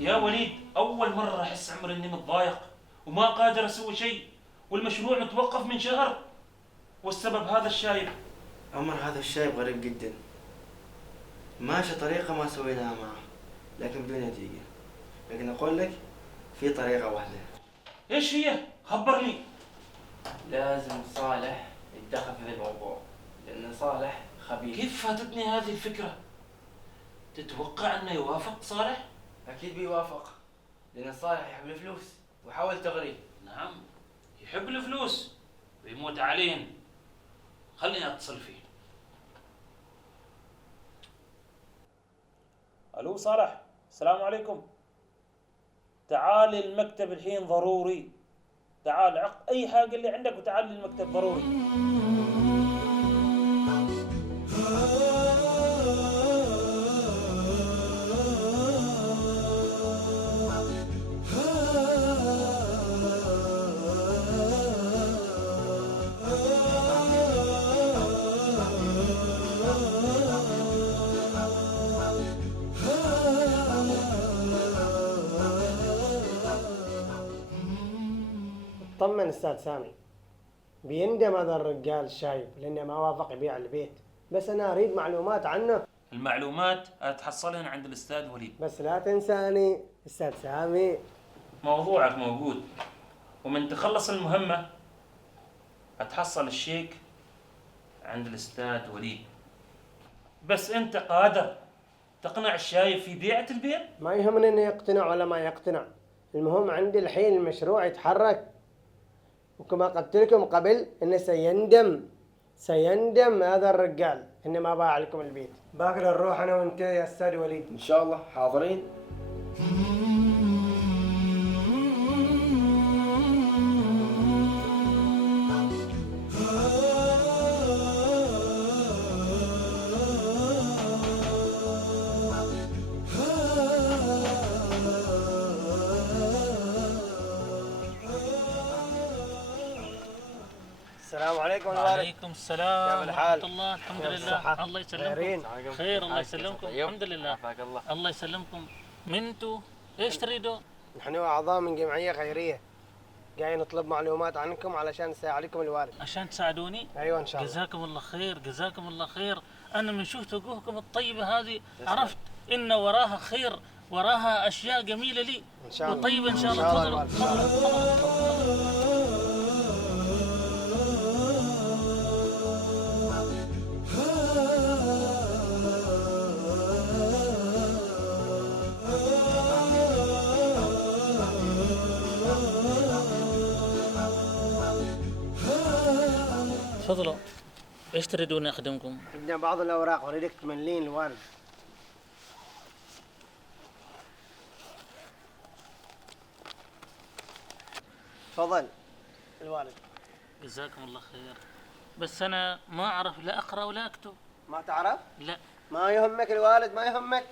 يا وليد، أول مرة أحس عمري إني متضايق وما قادر أسوي شيء، والمشروع متوقف من شهر، والسبب هذا الشايب. عمر هذا الشايب غريب جدا، ماشي طريقة ما سويناها معه لكن بدون نتيجة. لكن أقول لك في طريقة واحدة. إيش هي؟ خبرني. لازم صالح يتدخل في هذا الموضوع لأن صالح خبيث. كيف فاتتني هذه الفكرة؟ تتوقع أنه يوافق صالح؟ أكيد بيوافق لأن صالح يحب الفلوس وحاول تغريه. نعم، يحب الفلوس ويموت عليهن. خليني أتصل فيه. ألو صالح، السلام عليكم. تعال المكتب الحين ضروري. تعال عق أي حاجة اللي عندك وتعال للمكتب ضروري. طمن استاذ سامي، بيندم هذا الرجال الشايب لانه ما وافق يبيع البيت، بس انا اريد معلومات عنه. المعلومات أتحصلهن عند الأستاذ وليد. بس لا تنساني استاذ سامي. موضوعك موجود، ومن تخلص المهمة هتحصل الشيك عند الأستاذ وليد. بس أنت قادر تقنع الشايب في بيعة البيت؟ ما يهمني انه يقتنع ولا ما يقتنع، المهم عندي الحين المشروع يتحرك، وكما قلت لكم قبل انه سيندم هذا الرجال انه ما باع لكم البيت. باقي نروح انا وانت يا استاذ وليد. إن شاء الله حاضرين. السلام عليكم الوالد. وعليكم السلام كيف الحال؟ ورحمة الله. الحمد كيف لله. الصحة؟ الله يسلمكم. خيرين؟ خير، الله يسلمكم. الحمد لله. الله يسلمكم. منتو ايش تريدوا؟ نحن اعضاء من جمعيه خيريه، جاي نطلب معلومات عنكم علشان نساعدكم الوالد. عشان تساعدوني؟ ايوه ان شاء الله. جزاكم الله خير، جزاكم الله خير. انا من شفت وجوهكم الطيبة هذه عرفت ان وراها خير، وراها اشياء جميلة لي ان شاء الله. وطيبة ان شاء الله. تفضلوا تفضلوا. تفضلوا. ايش تريدون اخدمكم؟ عندنا بعض الاوراق اريدك تملين الوالد. تفضل الوالد. جزاكم الله خير. بس انا ما اعرف لا اقرا ولا اكتب. ما تعرف؟ لا. ما يهمك الوالد، ما يهمك،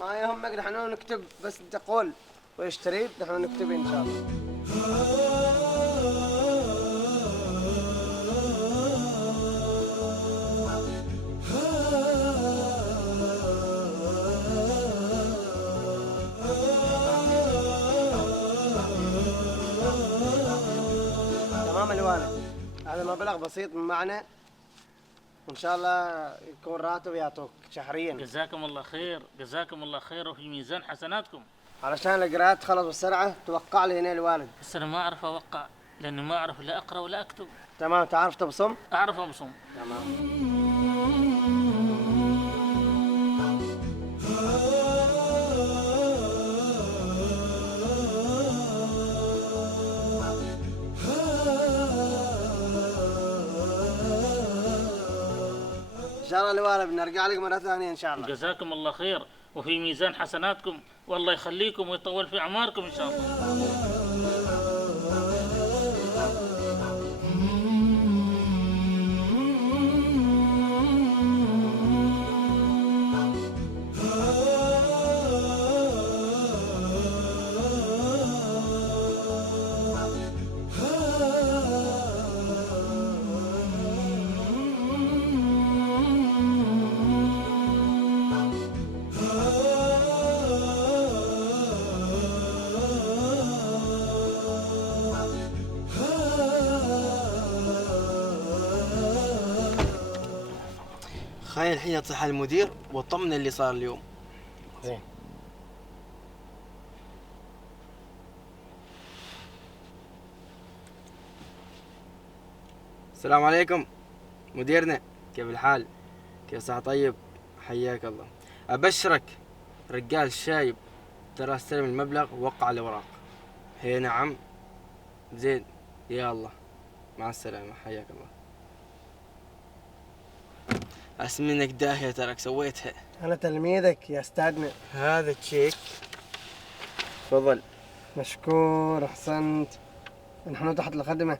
ما يهمك، نحن نكتب بس انت قول وايش تريد نحن نكتب ان شاء الله. تمام الوالد، هذا مبلغ بسيط من معنا، وان شاء الله يكون راتب يعطوك شهريا. جزاكم الله خير، جزاكم الله خير، وفي ميزان حسناتكم. علشان القراءات تخلص بسرعه توقع لي هنا الوالد. بس انا ما اعرف اوقع لاني ما اعرف لا اقرا ولا اكتب. تمام، تعرف تبصم؟ اعرف ابصم. تمام. ان شاء الله الوالد بنرجع لك مره ثانيه ان شاء الله. جزاكم الله خير، وفي ميزان حسناتكم، والله يخليكم ويطول في اعماركم ان شاء الله. خليني الحين اتصل على المدير واطمن اللي صار اليوم. زين. السلام عليكم مديرنا، كيف الحال؟ كيف صح؟ طيب، حياك الله. ابشرك رجال شايب ترى استلم المبلغ ووقع الاوراق. هي نعم. زين، يا الله مع السلامة، حياك الله. اسمنك داهية تراك سويتها. انا تلميذك يا استاذنا. هذا تشيك، تفضل. مشكور، احسنت، نحن تحت الخدمة.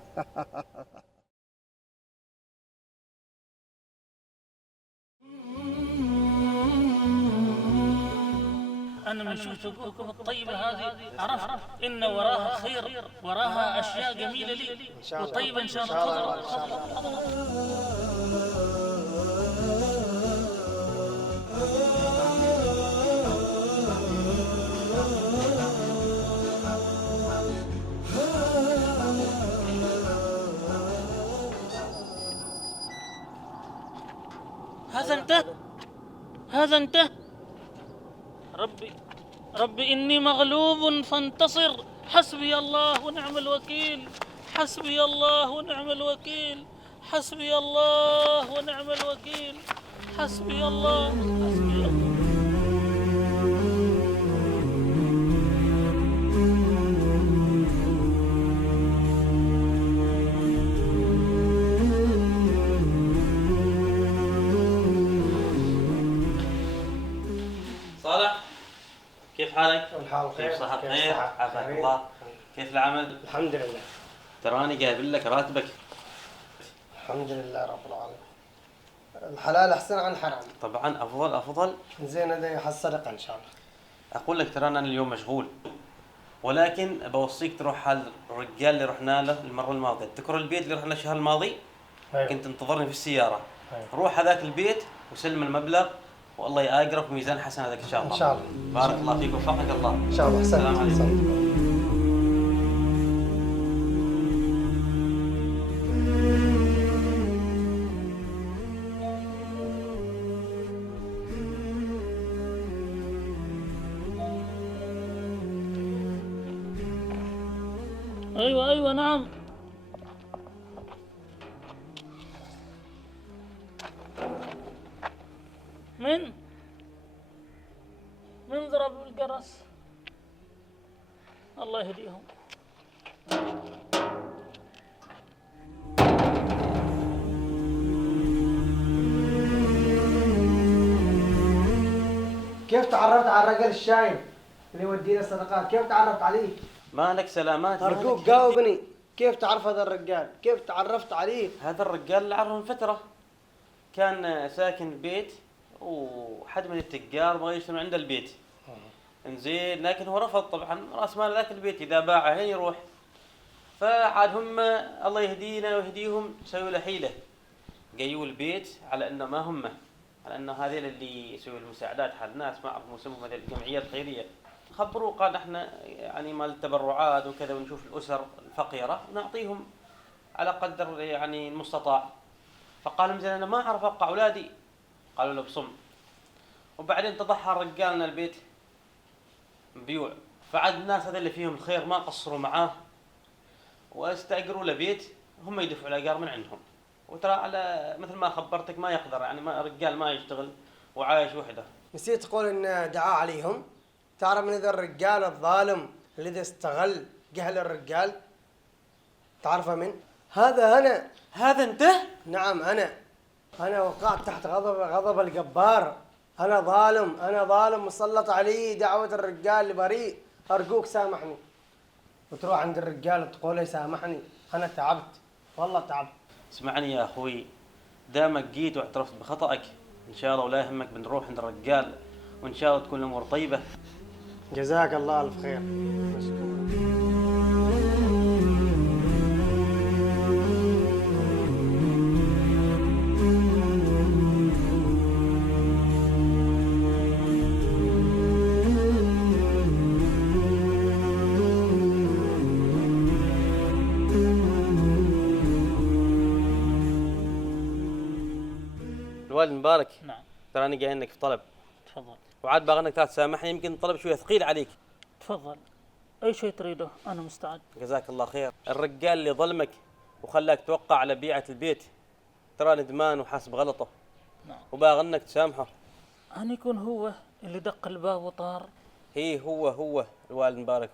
أنا من شفت وجوهكم الطيبة هذه عرفت إن وراها خير، وراها أشياء جميلة لي وطيبة إن شاء الله. هذا انتهى. ربي إني مغلوب فانتصر. حسبي الله ونعم الوكيل، حسبي الله ونعم الوكيل، حسبي الله ونعم الوكيل، حسبي الله، حسبي الله. صالح، كيف حالك؟ الحال خير. كيف صحتك؟ كيف خير، صحة؟ عافاك خير. الله. كيف العمل؟ الحمد لله. تراني جايب لك راتبك. الحمد لله رب العالمين. الحلال احسن عن الحرام. طبعا افضل. زين، هذا يحصلك ان شاء الله. اقول لك ترى انا اليوم مشغول، ولكن بوصيك تروح على الرجال اللي رحنا له المره الماضيه. تذكر البيت اللي رحنا الشهر الماضي؟ أيوة. كنت انتظرني في السياره. أيوة. روح هذاك البيت وسلم المبلغ، والله ياجرك ميزان حسناتك ان شاء الله. ان شاء الله. بارك الله فيك ووفقك الله. ان شاء الله. السلام احسنت. عليكم. أحسنت. أيوة نعم. من ضرب الجرس؟ الله يهديهم. كيف تعرفت على الرجل الشايب اللي يودينا الصدقات؟ كيف تعرفت عليه؟ مالك سلامات. أرجوك مالك؟ جاوبني، كيف تعرف هذا الرجال؟ كيف تعرفت عليه؟ هذا الرجال اللي أعرفه من فترة، كان ساكن ببيت وحد من التجار بغى يشتري عنده البيت. انزين، لكن هو رفض طبعا، راس مال ذاك البيت اذا باعه هين يروح. فعاد هم الله يهدينا ويهديهم سووا له حيله، قيوا البيت على انه ما همه، على انه هذيل اللي يسوي المساعدات حال الناس، ما اعرف مسموهم هذيل الجمعيات الخيريه. خبروه قال احنا يعني مال التبرعات وكذا، ونشوف الاسر الفقيره ونعطيهم على قدر يعني المستطاع. فقال لهم زين انا ما اعرف اوقع اولادي. قالوا له بصم. وبعدين تضحى رجالنا البيت بيوع. فعاد الناس هذا اللي فيهم الخير ما قصروا معاه واستاجروا له بيت، هم يدفعوا الايجار من عندهم. وترى على مثل ما خبرتك ما يقدر، يعني ما رجال ما يشتغل وعايش وحده. نسيت تقول ان دعاء عليهم. تعرف من ذا الرجال الظالم الذي استغل جهل الرجال؟ تعرفه من؟ هذا أنا. هذا انت؟ نعم أنا وقعت تحت غضب الجبار. أنا ظالم مسلط علي دعوة الرجال لبريء. أرجوك سامحني. وتروح عند الرجال تقول له سامحني، أنا تعبت، والله تعبت. اسمعني يا اخوي، دامك جيت واعترفت بخطأك، ان شاء الله ولا يهمك بنروح عند الرجال، وان شاء الله تكون الامور طيبه. جزاك الله ألف خير. مشكور. والد مبارك، نعم. تراني جاي لك في طلب، تفضل. وعاد باغي انك تسامحني، يمكن الطلب شويه ثقيل عليك. تفضل، أي شيء تريده أنا مستعد. جزاك الله خير. الرجال اللي ظلمك وخلاك توقع على بيعة البيت ترى ندمان وحاسب غلطه، نعم. وباغي انك تسامحه. أن يكون هو اللي دق الباب وطار. هي هو الوالد مبارك،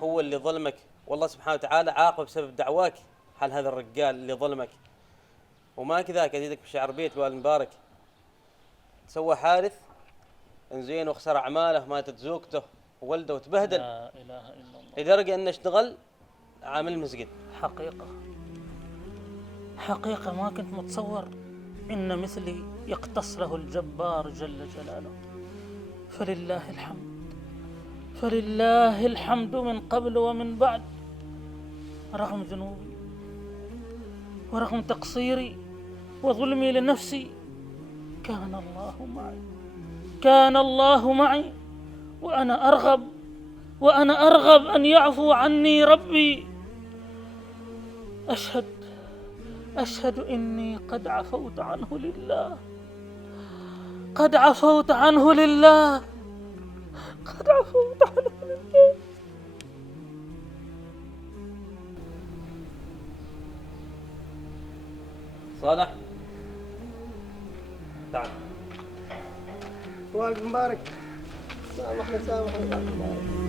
هو اللي ظلمك، والله سبحانه وتعالى عاقب بسبب دعواك حال هذا الرجال اللي ظلمك. وما كذاك ازيدك بشعر بيت الوالد مبارك، سوى حادث انزين وخسر اعماله، ماتت زوجته وولده وتبهدل، لا إله إلا الله. لدرجه انه اشتغل عامل مسجد. حقيقة ما كنت متصور إن مثلي يقتص له الجبار جل جلاله. فلله الحمد من قبل ومن بعد، رغم ذنوبي ورغم تقصيري وظلمي لنفسي كان الله معي، وأنا أرغب أن يعفو عني ربي. أشهد إني قد عفوت عنه لله. صالح تعال. والد مبارك سامحني والد مبارك.